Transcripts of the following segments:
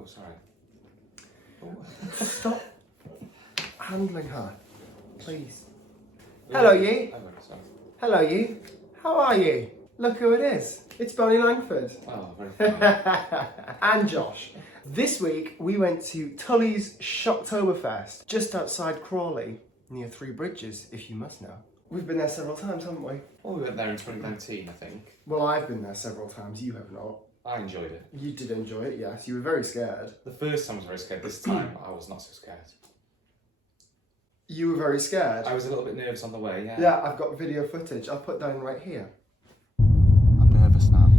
Oh, sorry. Oh. Stop handling her, please. Hello, you. Hello, you. How are you? Look who it is. It's Bonnie Langford. Oh, very funny. And Josh. This week we went to Tulley's Shocktober just outside Crawley, near Three Bridges, if you must know. We've been there several times, haven't we? Well, we went there in 2019, I think. Well, I've been there several times. You have not. I enjoyed it. You did enjoy it, yes. You were very scared. The first time I was very scared. This time, I was not so scared. You were very scared? I was a little bit nervous on the way, yeah. Yeah, I've got video footage. I'll put that in right here. I'm nervous now.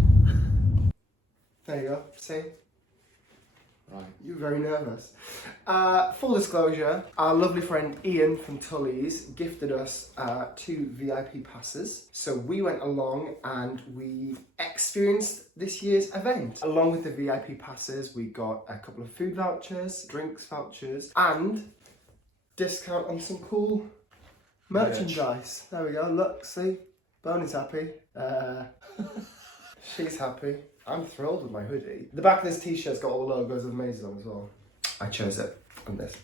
There you go. See? Right. You were very nervous. Full disclosure, our lovely friend Ian from Tulley's gifted us 2 VIP passes. So we went along and we experienced this year's event. Along with the VIP passes, we got a couple of food vouchers, drinks vouchers, and discount on some cool merchandise. There we go, look, see? Bonnie's happy. She's happy. I'm thrilled with my hoodie. The back of this t-shirt's got all the logos of mazes on as well. I chose it on this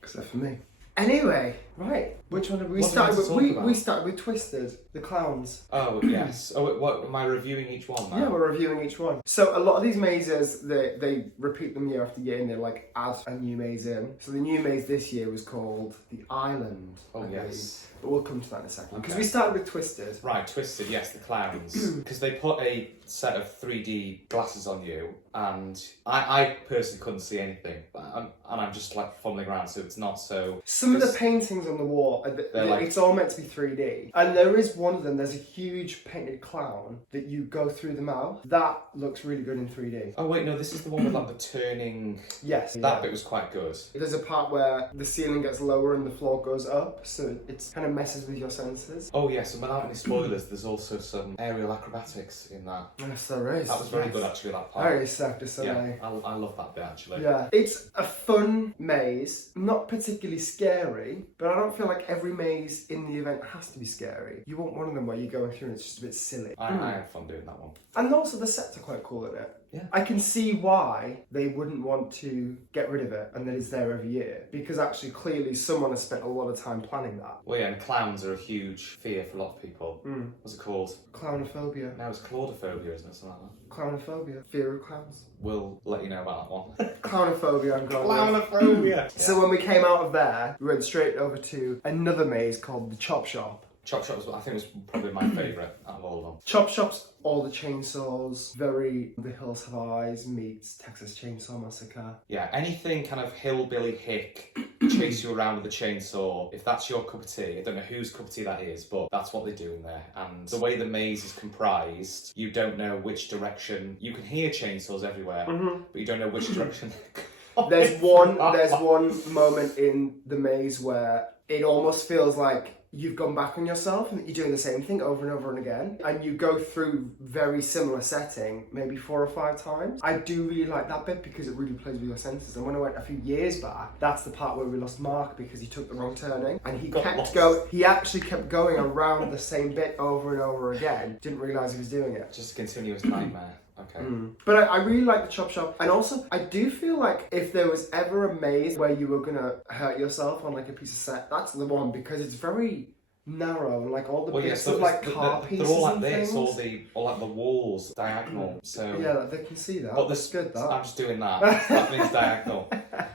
because they're for me. Anyway, right. Which one did we start with? We started with Twisted, the clowns. Oh yes. Oh, what am I reviewing each one now? Yeah, we're reviewing each one. So a lot of these mazes, they repeat them year after year, and they like add a new maze in. So the new maze this year was called the Island. Oh yes. But we'll come to that in a second. Because Okay. we started with Twisted. Right, Twisted, yes, the clowns. Because they put a set of 3D glasses on you, and I personally couldn't see anything. And I'm just like fumbling around, so it's not so... Some of the paintings on the wall, it's all meant to be 3D. And there is one of them, there's a huge painted clown that you go through the mouth. That looks really good in 3D. Oh wait, no, this is the one with like the turning... Yes. That bit was quite good. There's a part where the ceiling gets lower and the floor goes up, so it kind of messes with your senses. Oh yes, and without any spoilers, there's also some aerial acrobatics in that. Yes, there is. That was very good actually, that part. Very Circus of Horrors. Yeah, I love that bit actually. Yeah, it's a fun maze, not particularly scary, but I don't feel like every maze in the event has to be scary. You want one of them where you're going through and it's just a bit silly. I had fun doing that one. And also the sets are quite cool in it. Yeah. I can see why they wouldn't want to get rid of it and that it's there every year, because actually clearly someone has spent a lot of time planning that. Well yeah, and clowns are a huge fear for a lot of people. What's it called? Clownophobia. No, it's claudophobia, isn't it? Something like that. Clownophobia. Fear of clowns. We'll let you know about that one. Clownophobia, I'm going Clownophobia! So when we came out of there, we went straight over to another maze called the Chop Shop. Chop Shop, I think, was probably my favourite out of all of them. Chop Shop's all the chainsaws, very The Hills Have Eyes meets Texas Chainsaw Massacre. Yeah, anything kind of hillbilly hick, chase you around with a chainsaw. If that's your cup of tea, I don't know whose cup of tea that is, but that's what they do in there. And the way the maze is comprised, you don't know which direction. You can hear chainsaws everywhere, but you don't know which direction. There's one moment in the maze where it almost feels like you've gone back on yourself and that you're doing the same thing over and over and again, and you go through very similar setting maybe 4 or 5 times. I do really like that bit because it really plays with your senses. And when I went a few years back, that's the part where we lost Mark because he took the wrong turning and he actually kept going around the same bit over and over again. Didn't realise he was doing it. Just a continuous nightmare. Okay. But I really like the Chop Shop, and also I do feel like if there was ever a maze where you were gonna hurt yourself on like a piece of set, that's the one, because it's very narrow and like all the bits of like car pieces they're all like and this, things. all like the walls diagonal. So yeah, they can see that. But that's good. That I'm just doing that. That means diagonal.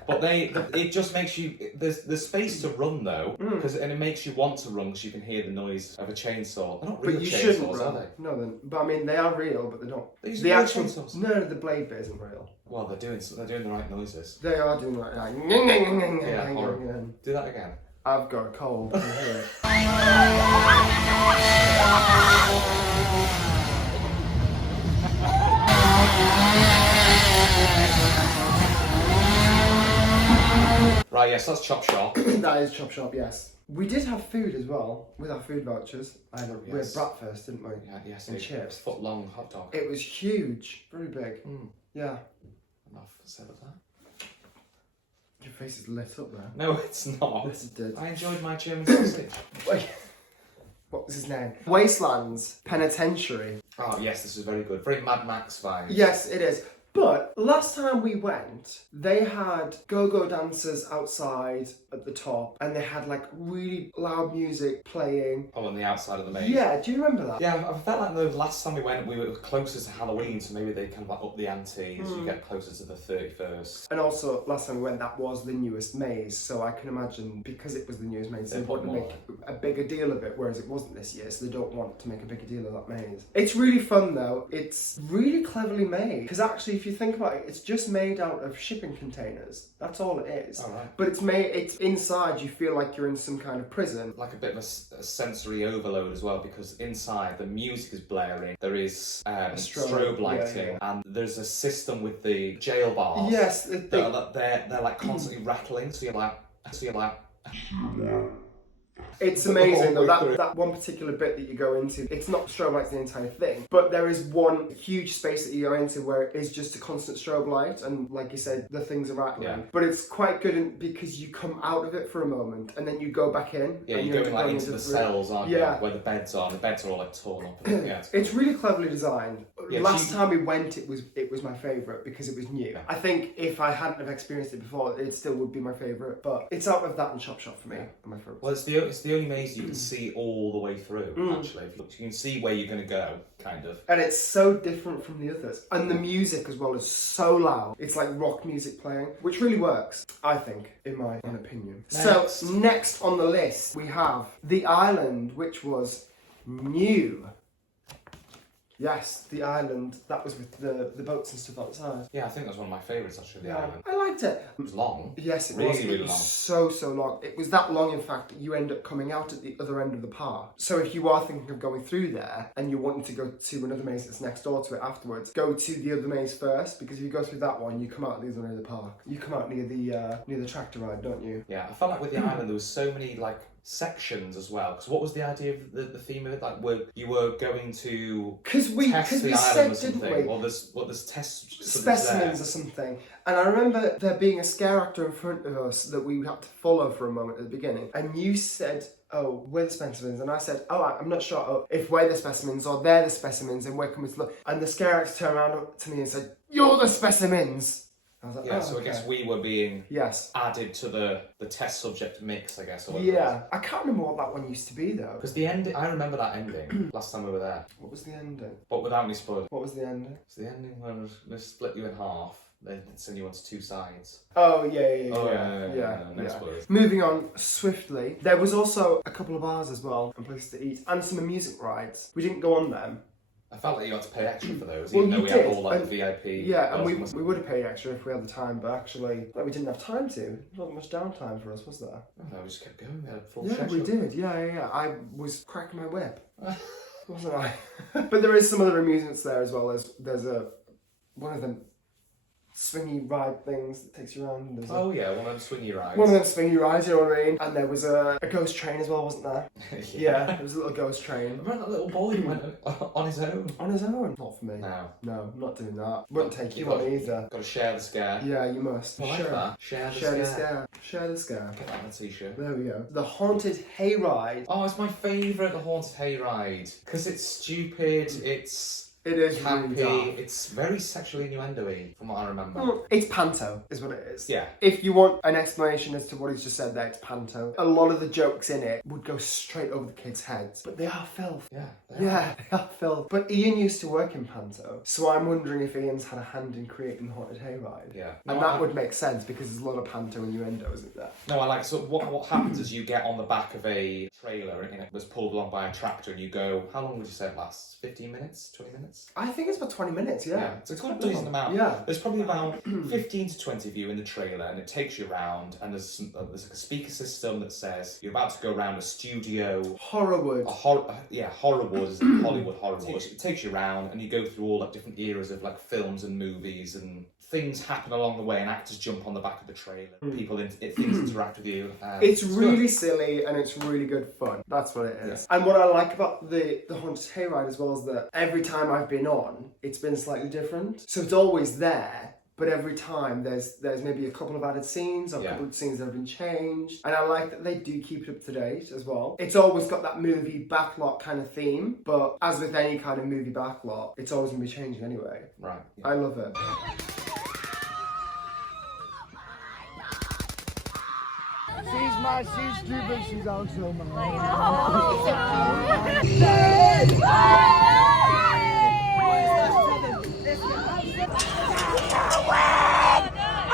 But it just makes you. There's space to run though, and it makes you want to run because you can hear the noise of a chainsaw. They're not real chainsaws, are they? No, but I mean they are real, but they're not. The actual chainsaws. No, the blade bit isn't real. Well, they're doing the right noises. They are doing like Yeah, horrible. Do that again. I've got a cold. Can you hear it? Right, yes, that's Chop Shop. That is Chop Shop, yes. We did have food as well, with our food vouchers. We had breakfast, didn't we? Yeah, yes. And chips. Foot-long hot dog. It was huge. Very big. Yeah. Enough said of that. Your face is lit up there. No, it's not. Yes, it did. I enjoyed my German sausage. Wait. What was his name? Wastelands Penitentiary. Oh, yes, this is very good. Very Mad Max vibes. Yes, it is. But last time we went, they had go-go dancers outside at the top, and they had like really loud music playing. Oh, on the outside of the maze. Yeah, do you remember that? Yeah, I felt like the last time we went, we were closer to Halloween, so maybe they kind of like up the ante as you get closer to the 31st. And also, last time we went, that was the newest maze, so I can imagine, because it was the newest maze, they want to make a bigger deal of it, whereas it wasn't this year, so they don't want to make a bigger deal of that maze. It's really fun though. It's really cleverly made, because actually, if you think about it, it's just made out of shipping containers. That's all it is. All right. But it's inside, you feel like you're in some kind of prison. Like a bit of a sensory overload as well, because inside the music is blaring, there is strobe lighting, and there's a system with the jail bars. Yes, they're like constantly rattling, so you're like. It's amazing though, that one particular bit that you go into, it's not strobe lights the entire thing, but there is one huge space that you go into where it is just a constant strobe light, and like you said, the things are rattling. Yeah. But it's quite good because you come out of it for a moment and then you go back in. Yeah, you're going like into the cells, aren't you? Where the beds are. The beds are all like torn up. Yeah, it's really cleverly designed. Yeah, last time we went, it was my favourite because it was new. Yeah. I think if I hadn't have experienced it before, it still would be my favourite. But it's out of that and Chop Shop for me. Yeah. My favourite. Well, it's the only maze you can see all the way through. Actually, if you can see where you're going to go, kind of. And it's so different from the others. And the music as well is so loud. It's like rock music playing, which really works, I think, in my own opinion. Next. So next on the list we have The Island, which was new. Yes, the island. That was with the boats and stuff outside. Yeah, I think that was one of my favourites actually, the island. I liked it. It was long. Yes, it really, was. Really it was long. So long. It was that long, in fact, that you end up coming out at the other end of the park. So if you are thinking of going through there and you're wanting to go to another maze that's next door to it afterwards, go to the other maze first, because if you go through that one, you come out at the other end of the park. You come out near the tractor ride, don't you? Yeah, I felt like with the island there was so many like sections as well, because what was the idea of the theme of it? Like, you were going to test the island or something, or there's test specimens or something. And I remember there being a scare actor in front of us that we had to follow for a moment at the beginning, and you said, "Oh, we're the specimens," and I said, "Oh, I'm not sure if we're the specimens or they're the specimens, and we're coming to look." And the scare actor turned around to me and said, "You're the specimens." I was like, yeah, so okay. I guess we were being added to the test subject mix, I guess. Or yeah, I can't remember what that one used to be though. Because the ending, I remember that ending last time we were there. What was the ending? But without any spoilers. What was the ending? It's the ending when they split you in half. They send you onto two sides. Oh, yeah. No spoilers. Moving on swiftly, there was also a couple of bars as well, and places to eat, and some amusement rides. We didn't go on them. I felt like you had to pay extra for those, even though we had all like VIP. Yeah, and we would have paid extra if we had the time, but actually, we didn't have time to. There wasn't much downtime for us, was there? Oh, no, we just kept going. We had a full schedule. We did. Yeah. I was cracking my whip, wasn't I? But there is some other amusements there as well. There's one of them swingy ride things that takes you around. One of them swingy rides. One of them swingy rides, you know what I mean? And there was a ghost train as well, wasn't there? Yeah, there was a little ghost train. Remember that little boy who went on his own? On his own? Not for me. No, I'm not doing that. Wouldn't take you on either. Got to share the scare. Yeah, you must. I like that. Share the scare. Share the scare. Get that on a t-shirt. There we go. The Haunted Hayride. Oh, it's my favourite, the Haunted Hayride. Because it's stupid, It is campy, really it's very sexually innuendo-y, from what I remember. It's panto, is what it is. Yeah. If you want an explanation as to what he's just said there, it's panto. A lot of the jokes in it would go straight over the kids' heads, but they are filth. Yeah, they are filth. But Ian used to work in panto, so I'm wondering if Ian's had a hand in creating the Haunted Hayride. Yeah. And that would make sense, because there's a lot of panto innuendo, isn't there? No, I like, so what happens is you get on the back of a trailer, and it was pulled along by a tractor, and you go, how long would you say it lasts? 15 minutes? 20 minutes? I think it's about 20 minutes, yeah. It's a good decent amount. Yeah. There's probably about 15 to 20 of you in the trailer, and it takes you around, and there's like a speaker system that says you're about to go around a studio. Horrorwood. Horrorwood is Hollywood Horrorwood. It takes you around, and you go through all like different eras of like films and movies, and things happen along the way, and actors jump on the back of the trailer. Things interact with you. It's really silly, and it's really good fun. That's what it is. Yeah. And what I like about the Haunted Hayride as well is that every time I've been on, it's been slightly different. So it's always there, but every time there's maybe a couple of added scenes or a couple of scenes that have been changed. And I like that they do keep it up to date as well. It's always got that movie backlot kind of theme, but as with any kind of movie backlot, it's always going to be changing anyway. Right. Yeah. I love it. She's my sister, but she's also mine.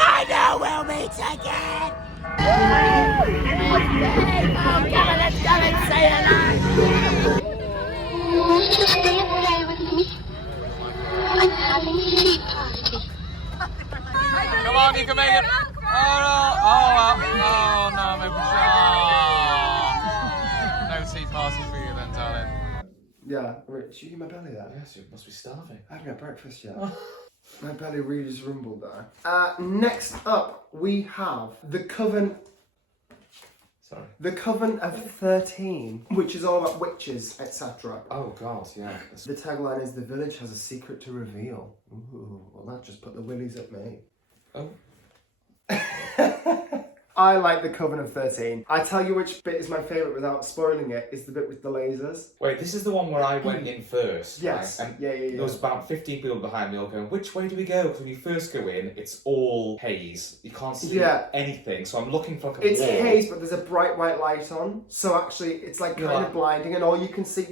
I know we'll meet again. Come on, let's go and say hello. Just stay and play with me. I'm having a tea party. Come on, you can make it. Oh no, maybe no tea party for you then, darling. Yeah, should you eat my belly there? Yes, you must be starving. I haven't had breakfast yet. My belly really just rumbled there. Next up, we have the Coven. Sorry. The Coven of 13, which is all about witches, etc. Oh God, yeah. The tagline is, "The village has a secret to reveal." Ooh, well that just put the willies at me. Oh. I like the Coven of 13. I tell you which bit is my favourite without spoiling it, is the bit with the lasers. Wait, this is the one where I went in first. Yes. Right? And Yeah. there was about 15 people behind me all going, which way do we go? Because when you first go in, it's all haze. You can't see anything. So I'm looking for like a It's wall. haze, but there's a bright white light on. So actually, it's like kind of blinding, and all you can see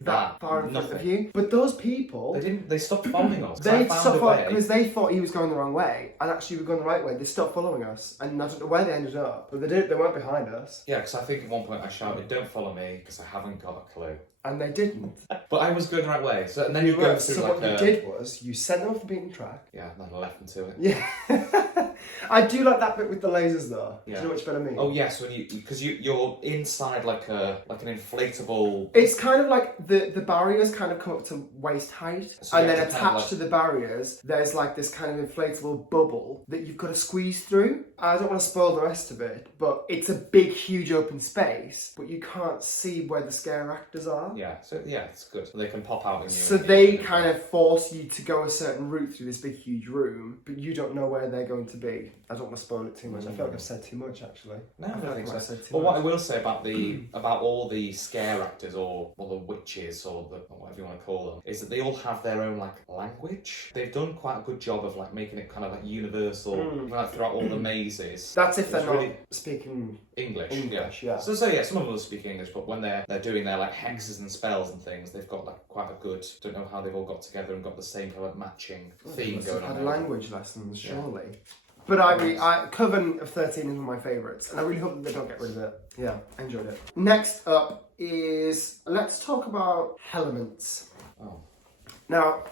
that far in front of you. But those people... They stopped following us. They stopped following because they thought he was going the wrong way, and actually we were going the right way. They stopped following us, and I don't know where they ended up, but they weren't behind us. Yeah, because I think at one point I shouted, "Don't follow me," because I haven't got a clue. And they didn't. But I was going the right way. So and then you go through so like what you did was you sent them off the beaten track. Yeah, and then I left them to it. Yeah. I do like that bit with the lasers though. Yeah. Do you know which bit I mean? Oh yes, when because you're inside like an inflatable. It's kind of like the barriers kind of come up to waist height, So and then kind of attached to the barriers, there's like this kind of inflatable bubble that you've got to squeeze through. I don't want to spoil the rest of it, but it's a big, huge open space, but you can't see where the scare actors are. Yeah, so yeah, it's good. They can pop out in you. So they kind of force you to go a certain route through this big, huge room, but you don't know where they're going to be. I don't want to spoil it too much. I feel like I've said too much, actually. No, I don't think so. Said too But what much. I will say about about all the scare actors or the witches or whatever you want to call them is that they all have their own like language. They've done quite a good job of like making it kind of like universal like, throughout all the mazes. That's if they're It's not really speaking English. yeah. So yeah, some of them speak English, but when they're doing their like hexes and spells and things, they've got like quite a good. Don't know how they've all got together and got the same kind of matching theme Must going have on. had there. language lessons, surely. But I Coven of 13 is one of my favourites, and I really hope that they don't get rid of it. Yeah, I enjoyed it. Next up is, let's talk about Hell-ements. Oh. Now,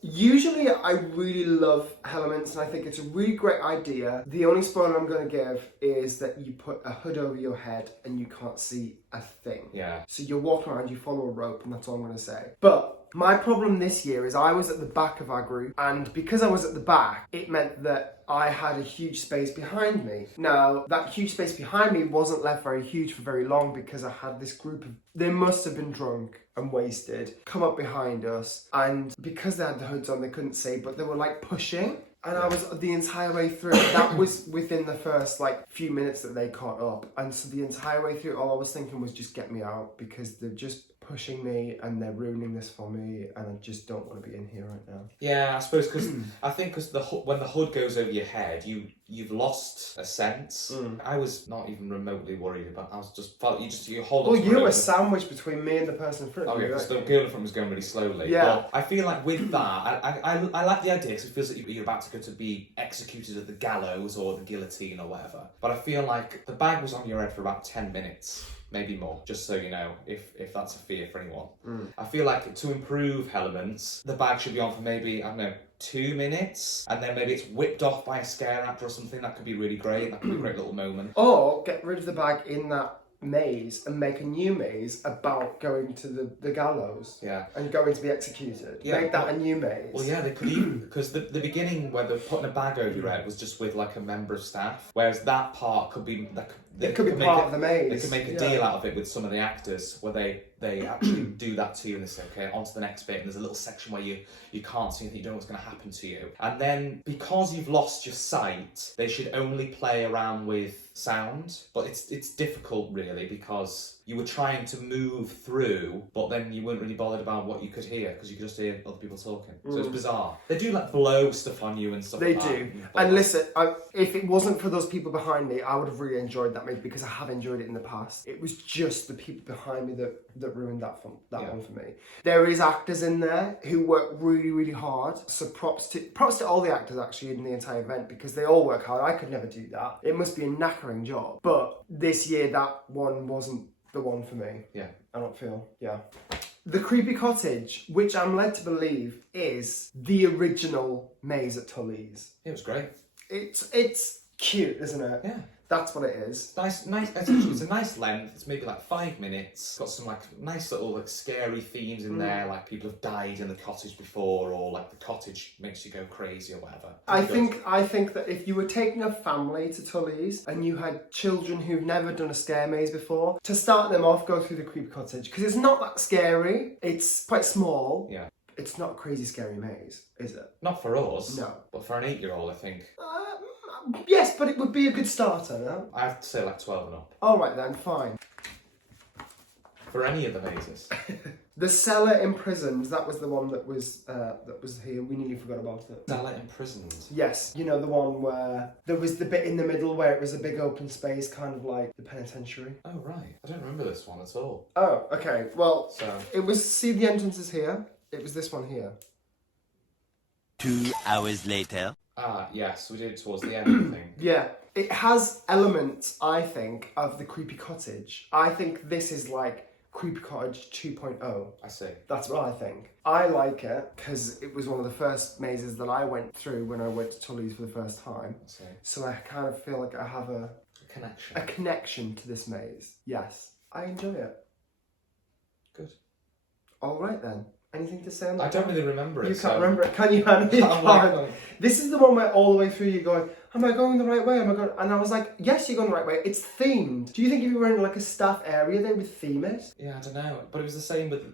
usually I really love Hell-ements, and I think it's a really great idea. The only spoiler I'm going to give is that you put a hood over your head and you can't see a thing. Yeah. So you're walking around, you follow a rope, and that's all I'm going to say. But my problem this year is I was at the back of our group, and because I was at the back, it meant that I had a huge space behind me. Now, that huge space behind me wasn't left very huge for very long because I had this group of, they must have been drunk and wasted, come up behind us, and because they had the hoods on, they couldn't see, but they were like pushing. And I was the entire way through. That was within the first like few minutes that they caught up. And so the entire way through, all I was thinking was just get me out, because they're just pushing me and they're ruining this for me, and I just don't want to be in here right now. Yeah, I suppose because I think because when the hood goes over your head, you've lost a sense. I was not even remotely worried about. I was just felt you hold. Well, you were sandwiched between me and the person in front of Oh you. yeah, because the girl in front was going really slowly. Yeah. But I feel like with that, I like the idea because it feels like you're about to go to be executed at the gallows or the guillotine or whatever. But I feel like the bag was on your head for about 10 minutes. Maybe more, just so you know, if that's a fear for anyone. I feel like to improve Hell-ements, the bag should be on for maybe, I don't know, 2 minutes, and then maybe it's whipped off by a scare actor or something. That could be really great. That could be a great little moment. Or get rid of the bag in that maze and make a new maze about going to the gallows. Yeah. And going to be executed. Yeah, Make that a new maze. Well, yeah, they could even, because the beginning where they're putting a bag over your head was just with like a member of staff, whereas that part could be, It could be can part of the maze. They can make a deal out of it with some of the actors where they actually do that to you and they say, okay, on to the next bit, and there's a little section where you can't see anything, you don't know what's going to happen to you. And then, because you've lost your sight, they should only play around with sound. But it's difficult, really, because you were trying to move through, but then you weren't really bothered about what you could hear, because you could just hear other people talking. So it's bizarre. They do, like, blow stuff on you and stuff They like that. do. And listen, if it wasn't for those people behind me, I would have really enjoyed that maybe, because I have enjoyed it in the past. It was just the people behind me that ruined that one for me. There is actors in there who work really, really hard. So props to all the actors actually in the entire event, because they all work hard. I could never do that. It must be a knackering job. But this year that one wasn't the one for me. Yeah. I don't feel. Yeah. The Creepy Cottage, which I'm led to believe is the original maze at Tulley's. It was great. It's cute, isn't it? Yeah. That's what it is. Nice. It's a nice length. It's maybe like 5 minutes. Got some like nice little like scary themes in there, like people have died in the cottage before, or like the cottage makes you go crazy or whatever. I think that if you were taking a family to Tulley's and you had children who've never done a scare maze before, to start them off, go through the Creepy Cottage, because it's not that scary. It's quite small. Yeah. It's not a crazy scary maze, is it? Not for us. No. But for an 8-year-old, I think. Yes, but it would be a good starter, no? I have to say like 12 and up. All right then, fine. For any of the mazes. The Cellar Imprisoned, that was the one that was here. We nearly forgot about it. Cellar Imprisoned. Yes, you know the one where there was the bit in the middle where it was a big open space, kind of like the penitentiary. Oh right, I don't remember this one at all. Oh, okay. Well, So it was. See the entrances here. It was this one here. 2 hours later. Yes, we did it towards the end, I think. Yeah, it has elements, I think, of the Creepy Cottage. I think this is like Creepy Cottage 2.0. I see. That's what I think. I like it because it was one of the first mazes that I went through when I went to Tulley's for the first time. I see. So I kind of feel like I have a connection to this maze. Yes, I enjoy it. Good. All right then. Anything to say on that? I don't really remember it. You can't remember it, can you, Hannah? You can't. This is the one where all the way through you're going, am I going the right way? Am I going? And I was like, yes, you're going the right way. It's themed. Do you think if you were in like a staff area, they would theme it? Yeah, I don't know. But it was the same with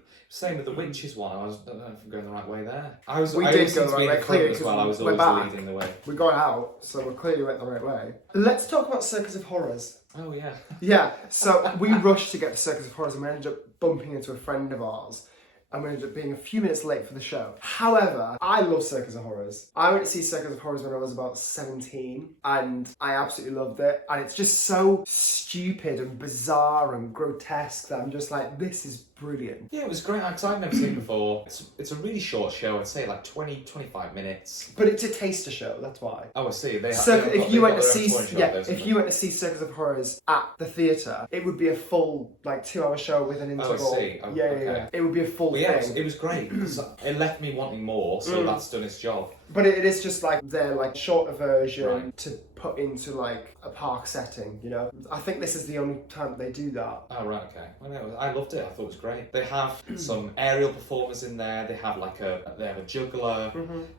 the witches one. I don't know if I'm going the right way there. We did go the right way, clearly, as well. I was we're always back. leading the way. We got out, so we clearly went the right way. Let's talk about Circus of Horrors. Oh yeah. Yeah, so we rushed to get to Circus of Horrors and we ended up bumping into a friend of ours. And we ended up being a few minutes late for the show. However, I love Circus of Horrors. I went to see Circus of Horrors when I was about 17 and I absolutely loved it. And it's just so stupid and bizarre and grotesque that I'm just like, this is brilliant. Yeah, it was great because I've never seen it before. It's a really short show. I'd say like 20-25 minutes. But it's a taster show, that's why. Oh, I see. If you went to see Circus of Horrors at the theatre, it would be a full like 2-hour show with an interval. Oh, I see. Oh, Yeah. It would be a full thing. Yeah, it was great. It left me wanting more, so that's done its job. But it is just like their like shorter version Right. to put into like a park setting, you know? I think this is the only time they do that. Oh right, okay. Well, no, I loved it. I thought it was great. They have some aerial performers in there. They have a juggler.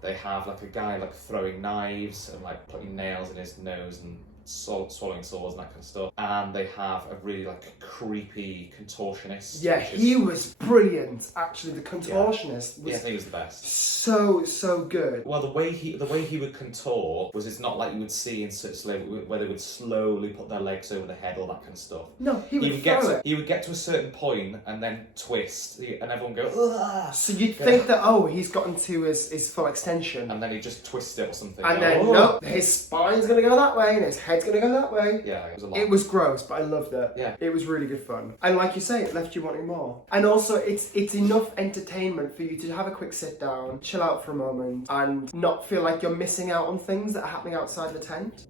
They have like a guy like throwing knives and like putting nails in his nose and swallowing swords and that kind of stuff. And they have a really like creepy contortionist. Yeah, he was brilliant. Actually, the contortionist I was think he was the best. so good. Well, the way he would contort was it's not like you would see in such where they would slowly put their legs over the head, all that kind of stuff. No, he would get throw to, it. he would get to a certain point and then twist, and everyone go, ugh! So you'd think that he's gotten to his full extension, And then he just twists it or something. and then no, his spine's gonna go that way and his head's gonna go that way. Yeah, it was a lot. It was gross, but I loved it. Yeah. It was really good fun. And like you say, it left you wanting more. And also, it's enough entertainment for you to have a quick sit down, chill out for a moment, and not feel like you're missing out on things that are happening outside the tent.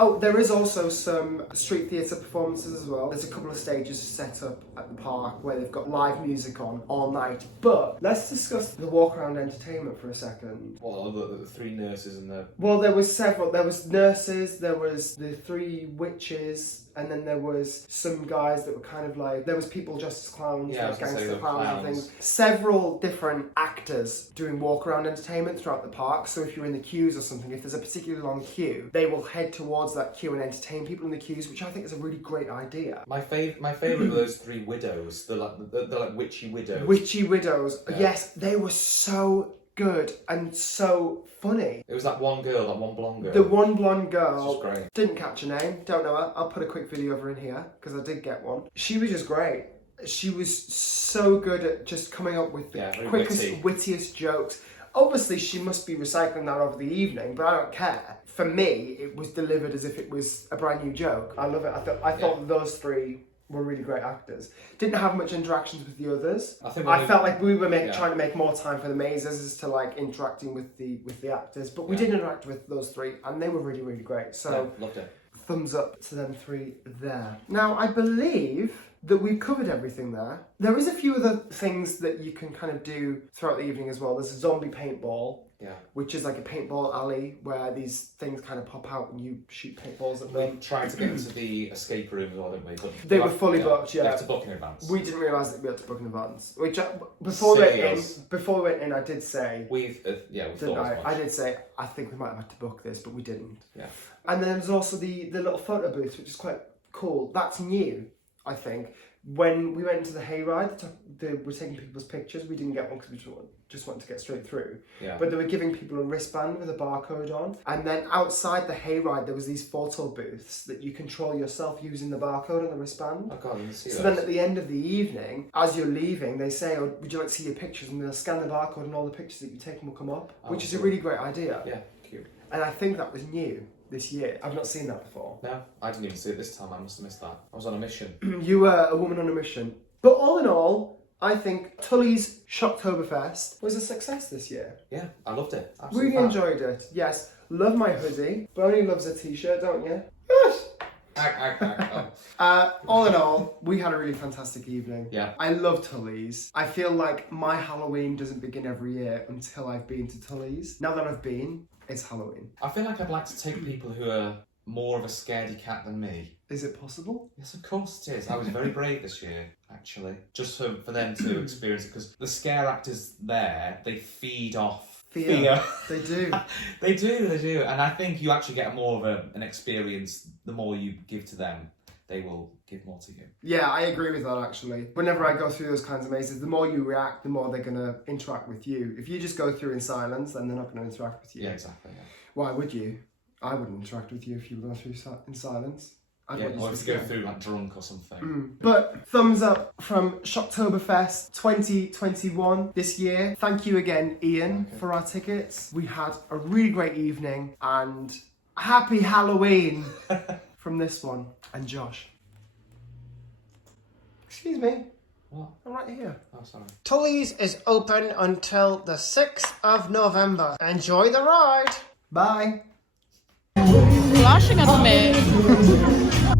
Oh, there is also some street theatre performances as well. There's a couple of stages set up at the park where they've got live music on all night. But let's discuss the walk-around entertainment for a second. Well, the 3 nurses and the... Well, there was several. There was nurses, there was the 3 witches, and then there was some guys that were kind of like, there was people dressed as clowns, Yeah, I was like gonna say gangster they were clowns and clowns. things. Several different actors doing walk-around entertainment throughout the park. So if you're in the queues or something, if there's a particularly long queue, they will head towards that queue and entertain people in the queues, which I think is a really great idea. My favourite of those three widows, the like witchy widows. Witchy Widows, Yeah. yes, they were so good and so funny. It was that one girl, that one blonde girl. The one blonde She's girl, great. didn't catch her name, don't know her. I'll put a quick video of her in here because I did get one. She was just great. She was so good at just coming up with the very quickest, witty. wittiest jokes. Obviously, she must be recycling that over the evening, but I don't care. For me, it was delivered as if it was a brand new joke. I love it. I thought those three were really great actors. Didn't have much interactions with the others. I felt like we were trying to make more time for the mazes as to like interacting with the actors, but we did interact with those three, and they were really, really great. So loved it. thumbs up to them three there. Now, I believe that we've covered everything there. There is a few other things that you can kind of do throughout the evening as well. There's a zombie paintball, which is like a paintball alley where these things kind of pop out and you shoot paintballs at We them. tried to get into the escape room as well, didn't we? But They were fully booked, You yeah. have to book in advance. We didn't realise that we had to book in advance. Which Before we went in, I did say, we thought didn't as I? much. I did say I think we might have had to book this, but we didn't. Yeah. And then there's also the little photo booth, which is quite cool. That's new, I think. When we went into the hayride, they were taking people's pictures. We didn't get one because we just wanted to get straight through. Yeah. But they were giving people a wristband with a barcode on. And then outside the hayride, there was these photo booths that you control yourself using the barcode on the wristband. Oh God, I didn't see So those. then at the end of the evening, as you're leaving, they say, oh, would you like to see your pictures? And they'll scan the barcode and all the pictures that you've taken will come up, which is a cool. really great idea. Yeah, cute. And I think that was new this year. I've not seen that before. No, I didn't even see it this time. I must have missed that. I was on a mission. You were a woman on a mission. But all in all, I think Tulley's Shocktoberfest was a success this year. Yeah, I loved it. Absolutely Really fab. enjoyed it. Yes, love my hoodie. Bernie loves a t-shirt, don't you? All in all, we had a really fantastic evening. Yeah. I love Tulley's. I feel like my Halloween doesn't begin every year until I've been to Tulley's. Now that I've been, it's Halloween. I feel like I'd like to take people who are more of a scaredy cat than me. Is it possible? Yes, of course it is. I was very brave this year, actually. Just for them to experience it, because the scare actors there, they feed off fear. They do. They do. And I think you actually get more of an experience the more you give to them. They will give more to you. Yeah, I agree with that actually. Whenever I go through those kinds of mazes, the more you react, the more they're going to interact with you. If you just go through in silence, then they're not going to interact with you. Yeah, exactly. Yeah. Why would you? I wouldn't interact with you if you were going through in silence. I'd want you Or to if be you go scared. through like drunk or something. But thumbs up from Shocktoberfest 2021 this year. Thank you again, Ian, for our tickets. We had a really great evening and happy Halloween from this one. And Josh. Excuse me. What? I'm right here. Oh, sorry. Tulley's is open until the 6th of November. Enjoy the ride. Bye. Flashing at me.